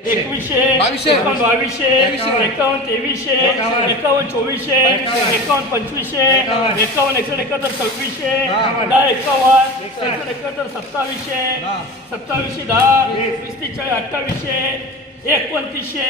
एकवीसशे. एकावन्न बावीसशे एकावन्न. तेवीसशे एकावन्न. चोवीसशे एकावन्न. पंचवीसशे एकावन्न. एकसष्ट एकाहत्तर सव्वीसशे दहा. एकावन्न एकसष्ट. एकाहत्तर सत्तावीसशे सत्तावीसशे दहा. वीस तीस चाळीस अठ्ठावीसशे एकोणतीसशे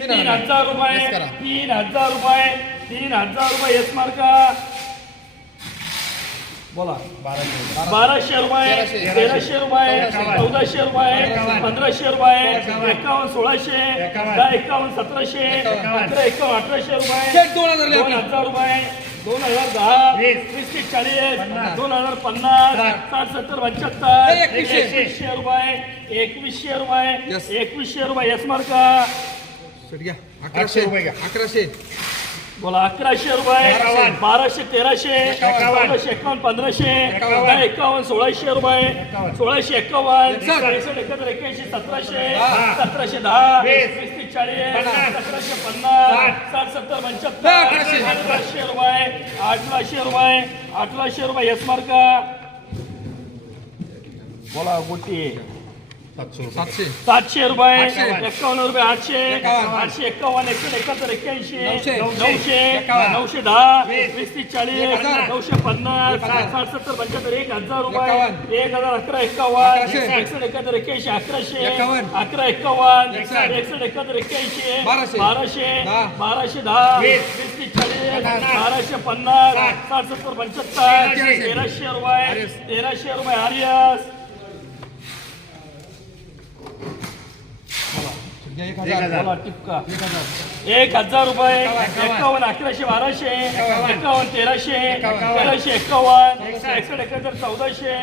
तीन हजार. रुपये. तीन हजार रुपये तीन हजार रुपये येस मार्का. बोला. बाराशे. रुपये तेराशे. रुपये चौदाशे. रुपये पंधराशे रुपये एकावन्न. सोळाशे दहा एकावन्न सतराशे अकरा एकावन्न अठराशे रुपये दोन हजार दोन लिहा. हजार रुपये दोन हजार दहा वीस. तीस चाळीस दोन हजार पन्नास साठ. सत्तर पंच्याहत्तर एकवीसशे. रुपये एकवीसशे रुपये. एकवीसशे रुपये येस मार्का. अकराशे. अकराशे. बोला अकराशे रुपये बाराशे. तेराशे. बाराशे एकावन्न पंधराशे एकावन्न. सोळाशे रुपये सोळाशे एकावन्न एकाहत्तर एक्याऐंशी सतराशे. सतराशे दहा वीस. तीस चाळीस. सतराशे पन्नास साठ सत्तर पंच्याहत्तर. अठराशे रुपये अठराशे रुपये अठराशे रुपये येस मार्का बोला गोटी सातशे सातशे रुपये. एकावन्न रुपये आठशे. आठशे एकावन्न एकशे एकाहत्तर एक्क्याऐंशी नऊशे. नऊशे दहा वीस तीस चाळीस. नऊशे पन्नास एक हजार. साठ सत्तर पंच्याहत्तर एक हजार रुपये. एक हजार अकरा एकावन्न अकराशे. एकसष्ट एकाहत्तर एक्क्याऐंशी अकराशे. अकरा एकावन्न एकसष्ट. एकाहत्तर एक्क्याऐंशी बाराशे. बाराशे दहा. बाराशे दहा वीस. तीस चाळीस. बाराशे पन्नास साठ. सत्तर पंच्याहत्तर तेराशे. रुपये. तेराशे रुपये आर्यस एक हजार. रुपये. एकावन्न. अकराशे बाराशे. एकावन्न. तेराशे. तेराशे एकावन्न. एकसष्ट. एकाहत्तर चौदाशे.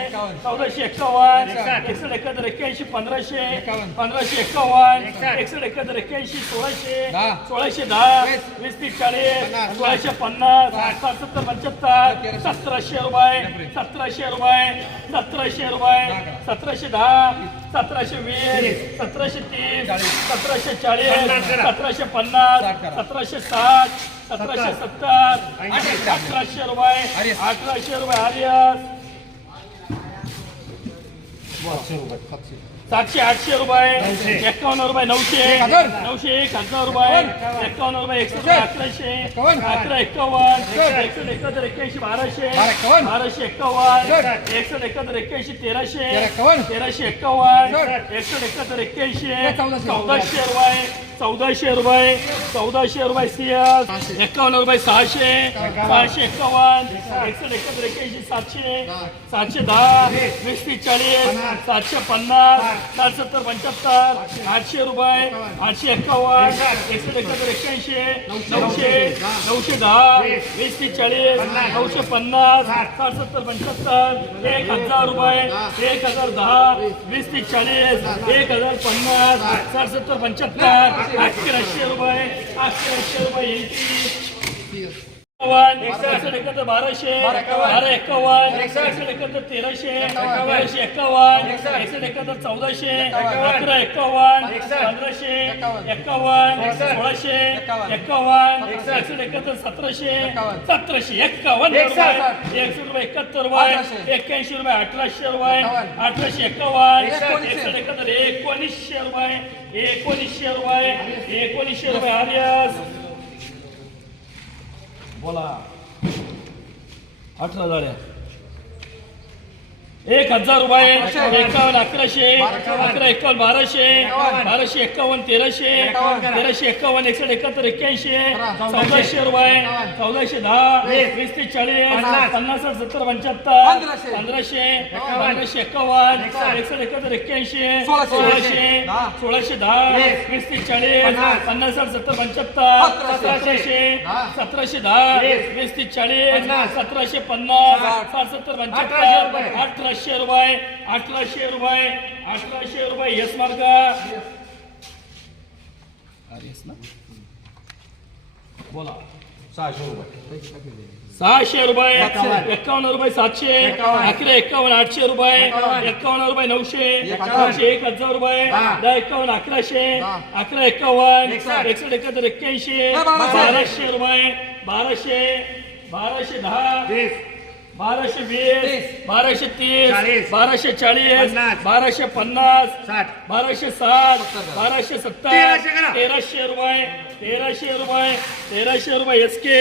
चौदाशे एकावन्न. एकसष्ट. एकसष्ट एकाहत्तर एक्क्याऐंशी पंधराशे. पंधराशे एकावन्न. एकसष्ट. एकाहत्तर एक्क्याऐंशी सोळाशे. सोळाशे दहा. वीस. तीस चाळीस. सोळाशे पन्नास. सत्तर पंच्याहत्तर. तेराशे. सतराशे रुपये. सतराशे रुपये. सतराशे रुपये. सतराशे दहा. सतराशे वीस. सतराशे तीस. सतराशे चाळीस सतराशे पन्नास. सतराशे साठ सतराशे सत्तर. अठराशे रुपये. अठराशे रुपये आर्यस सातशे सातशे आठशे रुपये नऊशे. एकावन्न रुपये नऊशे. नऊशे एक हजार रुपये एकावन्न रुपये एकशे रुपये अकराशे. अकरा एकावन्न एकसष्ट. एकसष्ट एकाहत्तर एक्क्याऐंशी बाराशे. बाराशे एकावन्न एकसष्ट. एकसष्ट एकाहत्तर एक्क्याऐंशी तेराशे. तेराशे एकावन्न एकसष्ट. एकसष्ट एकाहत्तर एक्क्याऐंशी. चौदाशे रुपये चौदाशे रुपये चौदाशे रुपये सीएस एकावन्न रुपये सहाशे सहाशे एकावन्न एकसष्ट एकाहत्तर एक्क्याऐंशी सातशे सातशे दहा वीस तीस चाळीस सातशे पन्नास सात सत्तर पंच्याहत्तर आठशे रुपये आठशे एकावन्न एकसष्ट एकाहत्तर एक्क्याऐंशी नऊशे नऊशे दहा वीस तीस चाळीस नऊशे पन्नास साठ सत्तर पंच्याहत्तर एक हजार रुपये एक हजार दहा वीस तीस चाळीस एक हजार पन्नास साठ सत्तर पंच्याहत्तर अकराशे रुपये अकराशे रुपये ऐंशी एकावन्न एकसष्ट एकाहत्तर बाराशे बारा एकावन्न. एकसष्ट. एकाहत्तर तेराशे तेराशे एकावन्न एकसष्ट. एकाहत्तर चौदाशे अकरा एकावन्न पंधराशे एकावन्न. सोळाशे एकावन्न. एकसष्ट. एकाहत्तर सतराशे सतराशे एकावन्न एकशे रुपये एकाहत्तर रुपये एक्क्याऐंशी रुपये अठराशे रुपये अठराशे एकावन्न. एकसष्ट एकाहत्तर एकोणीसशे रुपये एकोणीसशे रुपये एकोणीसशे रुपये आर्यस. 过来，儿子在这里。एक हजार रुपये एकावन्न अकराशे अकरा एकावन्न बाराशे बाराशे एकावन्न तेराशे तेराशे एकावन्न एकसष्ट एकाहत्तर एक्क्याऐंशी चौदाशे. रुपये चौदाशे दहा वीस. ते चाळीस पन्नास. सत्तर पंच्याहत्तर पंधराशे. पंधराशे एकावन्न. एकसष्ट. एकाहत्तर एक्क्याऐंशी सोळाशे. सोळाशे दहा. वीस. ते चाळीस पन्नास. सत्तर पंच्याहत्तर सतराशे. सतराशे दहा. वीस. ते चाळीस सतराशे पन्नास साठ. सत्तर पंच्याहत्तर अठराशे रुपये अठराशे रुपये अठराशे रुपये. यस मार्ग बोला. सहाशे रुपये. सहाशे रुपये. एकावन्न. एकावन्न रुपये सातशे. अकरा एकावन्न आठशे रुपये. एकावन्न. एकावन्न रुपये नऊशे. नऊशे एक हजार रुपये. दहा. एकावन्न अकराशे. अकरा एकावन्न. एकसष्ट. एकाहत्तर एक्क्याऐंशी. बाराशे. रुपये. बाराशे. बाराशे दहा. बाराशे वीस. बाराशे तीस. बाराशे चाळीस. बाराशे पन्नास साठ बाराशे साठ. बाराशे सत्तर. तेराशे रुपये तेराशे रुपये तेराशे रुपये एस के